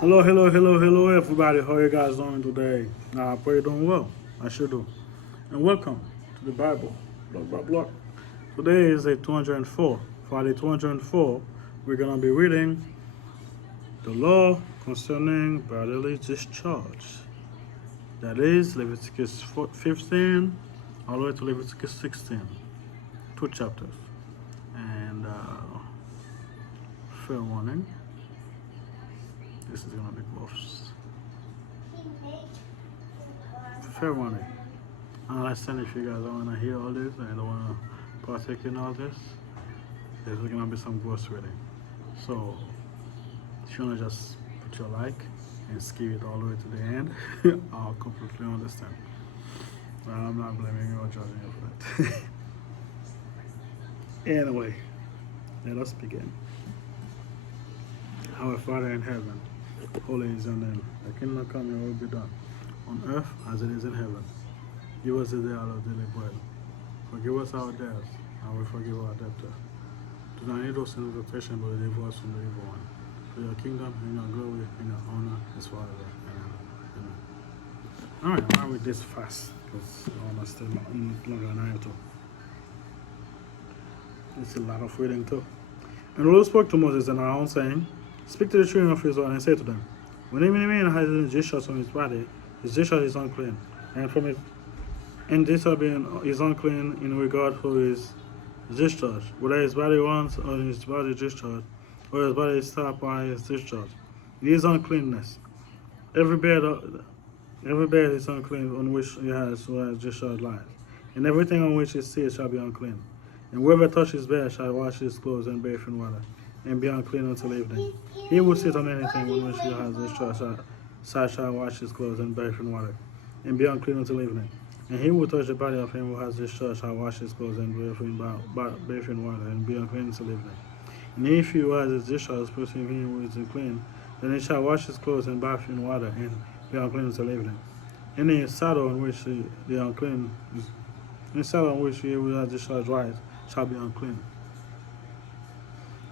Hello, hello, hello, hello, everybody. How you guys doing today? I pray you're doing well. I sure do. And welcome to the Bible. Block, block, block. Today is day 204. For day 204, we're going to be reading the law concerning bodily discharge. That is Leviticus 15 all the way to Leviticus 16. Two chapters. And fair warning, this is going to be close. Fair warning. I understand if you guys don't want to hear all this and don't want to partake in all this, there's going to be some gross reading. So, if you want to just put your like and skip it all the way to the end, I'll completely understand. But I'm not blaming you or judging you for that. Anyway, let us begin. Our Father in heaven, holy is your name. Thy kingdom come, your will be done, on earth as it is in heaven. Give us today our daily bread. Forgive us our debts, and we forgive our debtors. Do not lead us into temptation, but deliver us from the evil one. For your kingdom, and your glory, and your honor is forever. Amen. Alright, I'll read this fast, because I want to stay longer than I have to. It's a lot of reading too. And the Lord spoke to Moses in Aaron, saying, Speak to the children of Israel, and say to them, When any man has any discharge on his body, his discharge is unclean, and from it and this is unclean in regard to his discharge, whether his body runs or his body discharge, or his body is stopped by his discharge. It is uncleanness. Every bed is unclean on which who has discharge lies, and everything on which it sits shall be unclean. And whoever touches his bed shall wash his clothes and bathe in water, and be unclean until evening. He who sits on anything on which he has discharge shall wash his clothes and bathe in water, and be unclean until evening. And he who touches the body of him who has discharge shall wash his clothes and bathe in water, and be unclean until evening. And if he who has his discharge perceive him who is unclean, then he shall wash his clothes and bathe in water, and be unclean until evening. Any saddle on which the unclean, any saddle on which he who has discharge rides shall be unclean.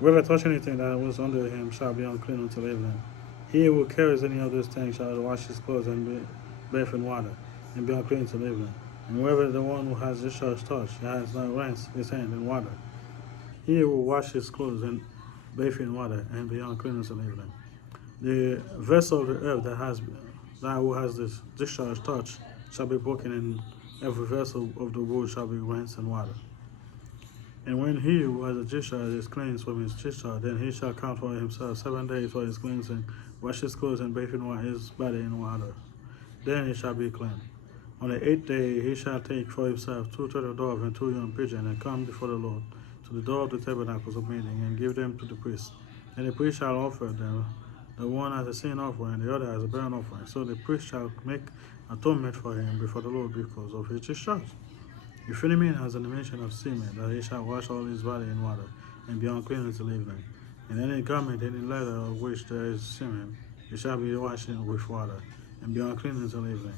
Whoever touch anything that was under him shall be unclean until evening. He who carries any of those things shall wash his clothes and bathe in water, and be unclean until evening. And whoever the one who has discharge touch has not rinsed his hand in water, he will wash his clothes and bathe in water, and be unclean until evening. The vessel of the earth that who has this discharge touch shall be broken, and every vessel of the wood shall be rinsed in water. And when he who has a discharge is cleansed from his discharge, then he shall count for himself 7 days for his cleansing, wash his clothes, and bathe in his body in water. Then he shall be clean. On the 8th day he shall take for himself 2 turtle doves and 2 young pigeons, and come before the Lord to the door of the tabernacles of meeting, and give them to the priest. And the priest shall offer them, the one as a sin offering, and the other as a burnt offering. So the priest shall make atonement for him before the Lord because of his discharge. If any man has an emission of semen, that he shall wash all his body in water, and be unclean until evening. And any garment, any leather of which there is semen, it shall be washed with water, and be unclean until evening.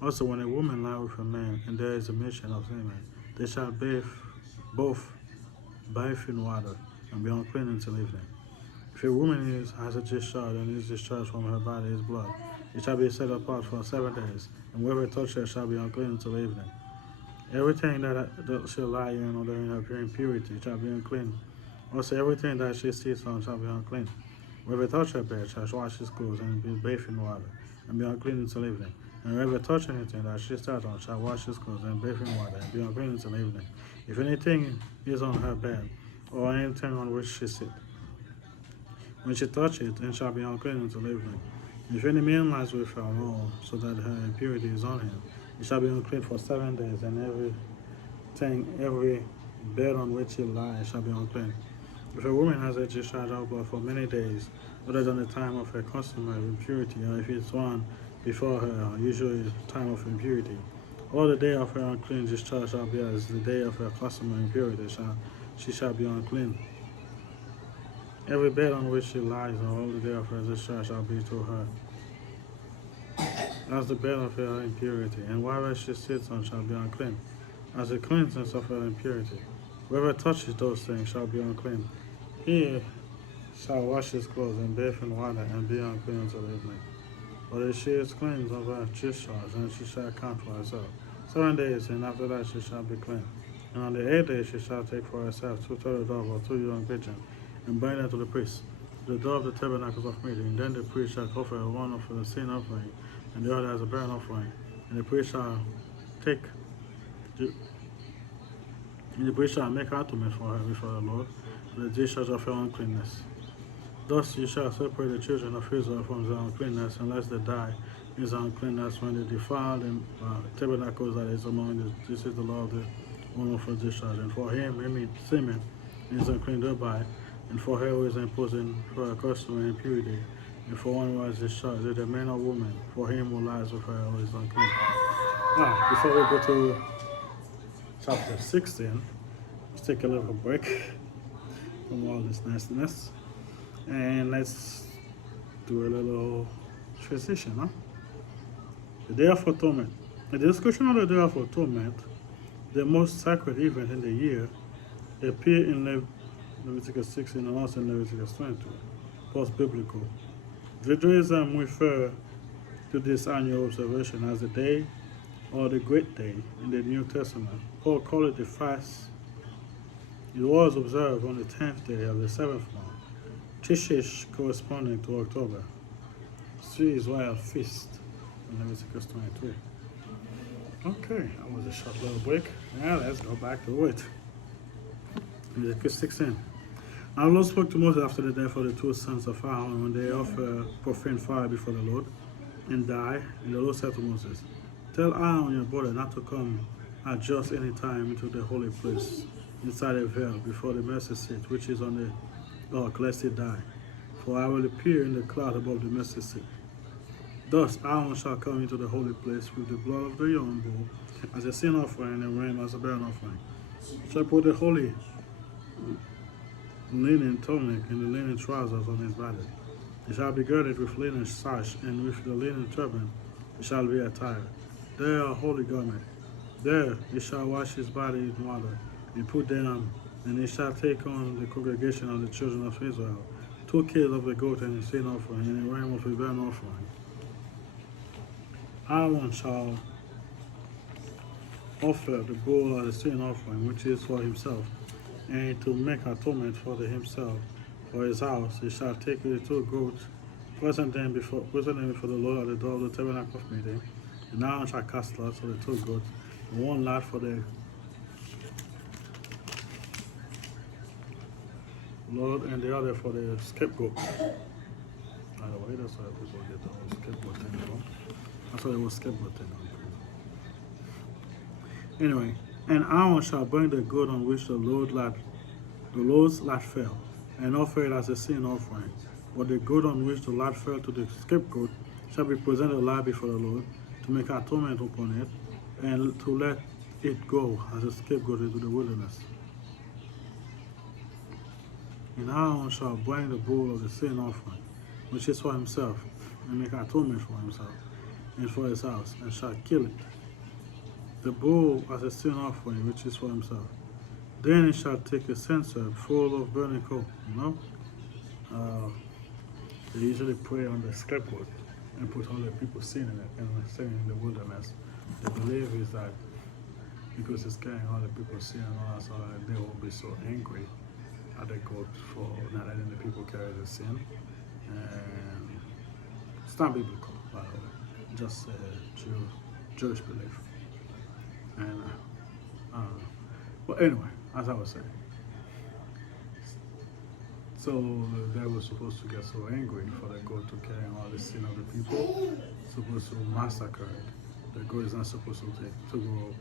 Also, when a woman lie with a man, and there is emission of semen, they shall both bathe in water, and be unclean until evening. If a woman has a discharge, and is discharged from her body is blood, it shall be set apart for 7 days, and whoever touches her shall be unclean until evening. Everything that shall lie in or therein of impurity shall be unclean. Also, everything that she sits on shall be unclean. Whoever touch her bed shall wash his clothes and be bathed in water, and be unclean until evening. And whoever touch anything that she sat on shall wash his clothes and bathe in water, and be unclean until evening. If anything is on her bed, or anything on which she sits, when she touch it, it shall be unclean until evening. If any man lies with her alone, so that her impurity is on him, it shall be unclean for 7 days, and every bed on which he lies shall be unclean. If a woman has a discharge of blood for many days, other than the time of her customary impurity, or if it's one before her usual time of impurity, all the day of her unclean discharge shall be as the day of her customary impurity, she shall be unclean. Every bed on which she lies, or all the day of her discharge shall be to her as the bed of her impurity, and whatever she sits on shall be unclean, as the cleansing of her impurity. Whoever touches those things shall be unclean. He shall wash his clothes and bathe in water and be unclean until evening. But if she is cleansed of her discharge, then she shall account for herself 7 days, and after that she shall be clean. And on the 8th day she shall take for herself 2 turtle doves or 2 young pigeons, and bring them to the priest, the door of the tabernacles of meeting. Then the priest shall offer one for the sin offering, and the other as a burnt offering. And the priest shall take and the priest shall make atonement for her before the Lord, for the discharge of her uncleanness. Thus you shall separate the children of Israel from their uncleanness, unless they die in his uncleanness when they defile the tabernacles that is among them. This is the law of the woman for discharge. And for him, any semen is unclean thereby, and for her who is imposing for a custom impurity, and for one who has discharged, either man or woman, for him who lies with her who is unclean. Before we go to chapter 16, let's take a little break from all this nastiness. And let's do a little transition, The Day of Atonement. The discussion of the Day of Atonement, the most sacred event in the year, appear in Leviticus 16 and also in Leviticus 22, post-biblical. Judaism refer to this annual observation as the day or the great day in the New Testament. Paul called it the fast. It was observed on the 10th day of the 7th month, Tishish corresponding to October. 3 Israel feast in Leviticus 23. Okay, that was a short little break. Now let's go back to it. Leviticus 16. Now the Lord spoke to Moses after the death of the 2 sons of Aaron when they offer profane fire before the Lord and die. And the Lord said to Moses, tell Aaron your brother not to come at just any time into the holy place inside a veil before the mercy seat which is on the ark, lest he die. For I will appear in the cloud above the mercy seat. Thus Aaron shall come into the holy place with the blood of the young bull as a sin offering and ram as a burnt offering. Shall put the holy linen tunic and the linen trousers on his body. He shall be girded with linen sash, and with the linen turban he shall be attired. They are holy garment. There he shall wash his body in water, and put them, and he shall take on the congregation of the children of Israel 2 kills of a goat and a sin offering, and a ram of a burnt offering. Aaron shall offer the bull of the sin offering, which is for himself, and to make atonement for himself, for his house, he shall take the 2 goats, present them before the Lord at the door of the tabernacle of meeting. And Aaron shall cast lots for the 2 goats, and 1 lot for the Lord, and the other for the scapegoat. By the way, that's why people get the whole scapegoat thing from. That's why it was scapegoat thing. Anyway, and Aaron shall bring the goat on which the Lord's lot fell, and offer it as a sin offering. But the goat on which the lot fell to the scapegoat shall be presented alive before the Lord, to make atonement upon it, and to let it go as a scapegoat into the wilderness. And Aaron shall bring the bull of the sin offering, which is for himself, and make atonement for himself, and for his house, and shall kill it. The bull as a sin offering, which is for himself. Then he shall take a censer full of burning coal. They usually pray on the scapegoat and put all the people's sin in it and sin in the wilderness. The belief is that because it's carrying all the people's sin and all that, so that they will be so angry at the goat for not letting the people carry the sin. And it's not biblical, by the way, just Jewish belief. And I don't know. But anyway, as I was saying, so they were supposed to get so angry for the goat to carry all the sin of the people, supposed to massacre it. The goat is not supposed to go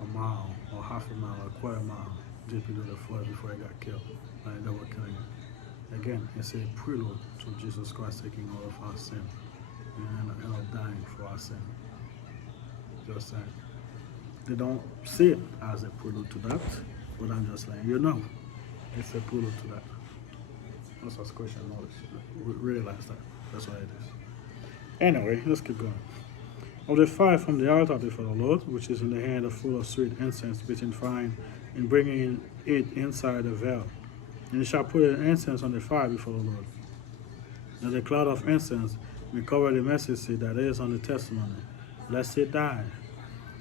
a mile or half a mile or a quarter mile deep into the flood before it got killed. Like they were killing it. Again, it's a prelude to Jesus Christ taking all of our sin and dying for our sin. Just saying. They don't see it as a prelude to that, but I'm just letting you know it's a prelude to that. That's what's Christian knowledge. Realize that. That's what it is. Anyway, let's keep going. Of the fire from the altar before the Lord, which is in the hand of full of sweet incense, between fire and bringing it inside the veil. And he shall put an incense on the fire before the Lord. And the cloud of incense may cover the mercy seat that is on the testimony, lest it die.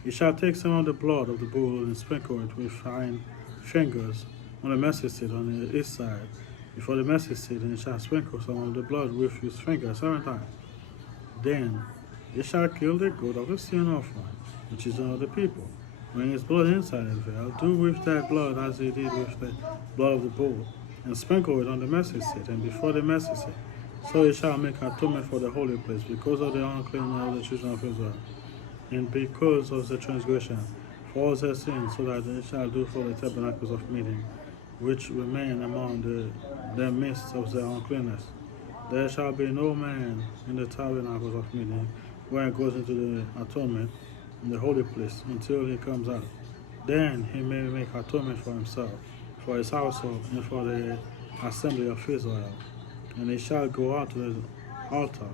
He shall take some of the blood of the bull and sprinkle it with fine fingers on the mercy seat on the east side before the mercy seat, and he shall sprinkle some of the blood with his finger 7 times. Then he shall kill the goat of the sin offering, which is of the people. Bring his blood inside the veil, do with that blood as he did with the blood of the bull, and sprinkle it on the mercy seat and before the mercy seat. So he shall make atonement for the holy place because of the uncleanness of the children of Israel, and because of the transgression, for all their sins, so that they shall do for the tabernacles of meeting, which remain among the midst of their uncleanness. There shall be no man in the tabernacles of meeting where he goes into the atonement in the holy place until he comes out. Then he may make atonement for himself, for his household, and for the assembly of Israel. And he shall go out to the altar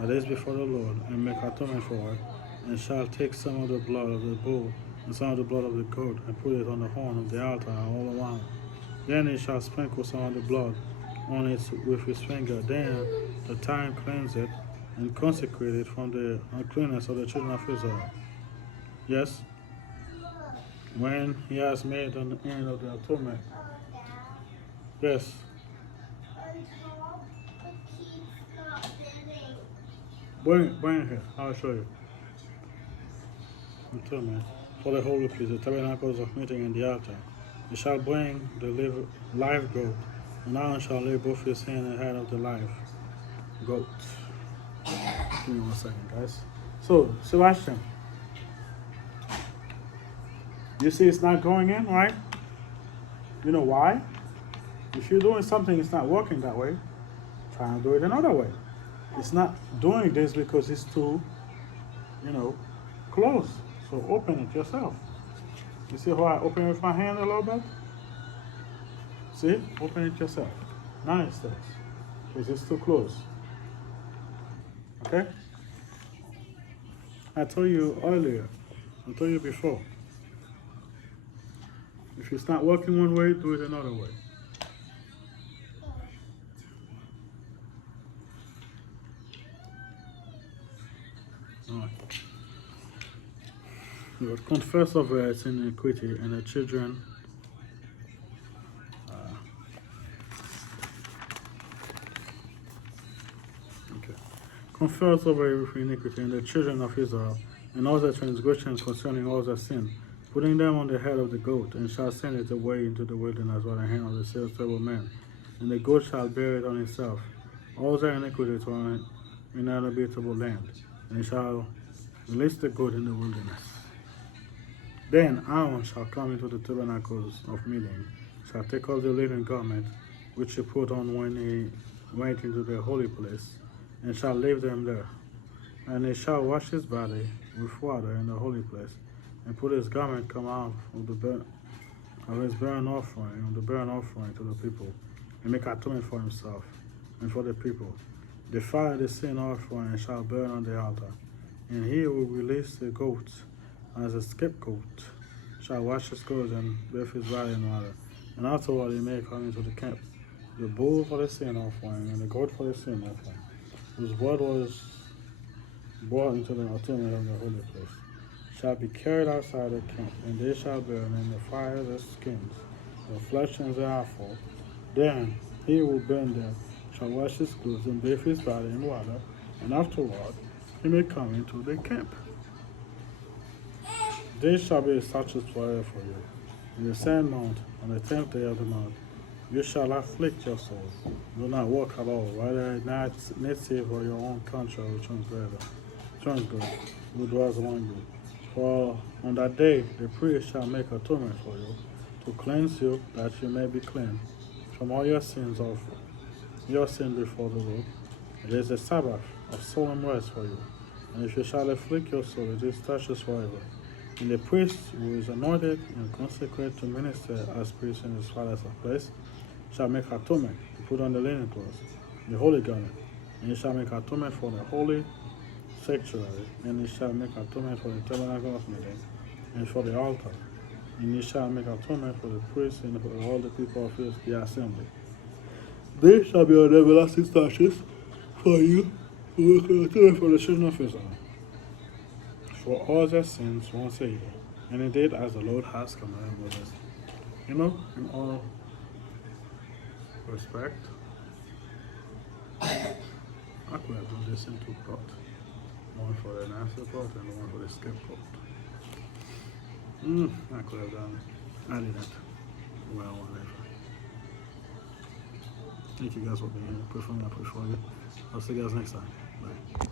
that is before the Lord, and make atonement for it, and shall take some of the blood of the bull and some of the blood of the goat, and put it on the horn of the altar all around. Then he shall sprinkle some of the blood on it with his finger. Then the time cleanse it and consecrate it from the uncleanness of the children of Israel. Yes, when he has made an end of the atonement. Yes. Bring it here. I'll show you. Atonement for the holy place, the tabernacles of meeting and the altar. You shall bring the live goat, and Aaron shall lay both his hand and head of the live goat. Give me 1 second, guys. So, Sebastian, you see it's not going in, right? You know why? If you're doing something, it's not working that way, try and do it another way. It's not doing this because it's too, close. So open it yourself. You see how I open it with my hand a little bit? See? Open it yourself. Now it stays. Because it's too close. Okay? I told you earlier. I told you before. If it's not working one way, do it another way. Alright. You would confess over its iniquity, and the children confess over every iniquity, and the children of Israel, and all their transgressions concerning all their sin, putting them on the head of the goat, and shall send it away into the wilderness by the hand of the several men. And the goat shall bear it on itself, all their iniquity to an inhabitable land, and he shall release the goat in the wilderness. Then Aaron shall come into the tabernacles of meeting, shall take off the linen garment, which he put on when he went into the holy place, and shall leave them there. And he shall wash his body with water in the holy place, and put his garment come out of his burnt offering on the burnt offering to the people, and make atonement for himself and for the people. Defile the sin offering and shall burn on the altar. And he will release the goat as a scapegoat, shall wash his clothes and bathe his body in water. And afterward he may come into the camp. The bull for the sin offering and the goat for the sin offering, whose blood was brought into the atonement of the holy place, shall be carried outside the camp, and they shall burn in the fire the skins, the flesh and the offal. Then he will burn them, shall wash his clothes and bathe his body in water, and afterward he may come into the camp. This shall be a statute forever for you. In the same month, on the 10th day of the month, you shall afflict your soul. Do not work at all, whether not native or your own country or transgressor, who dwells among you. For on that day the priest shall make atonement for you, to cleanse you, that you may be clean from all your sins before the Lord. It is a Sabbath of solemn rest for you. And if you shall afflict your soul, it is statutes forever. And the priest who is anointed and consecrated to minister as priest in his father's place shall make atonement, to put on the linen clothes, the holy garment, and he shall make atonement for the holy sanctuary, and he shall make atonement for the tabernacle of meeting, and for the altar, and he shall make atonement for the priests and for all the people of the assembly. They shall be on everlasting statutes for you who will continue for the children of Israel. For all their sins once a year, and they did as the Lord has commanded Moses. You know, in all respect, I could have done this in two parts. One for the answer part and one for the skip part. I could have done it. I didn't. Well, whatever. Thank you guys for being here. Pray for me, I pray for you. I'll see you guys next time. Bye.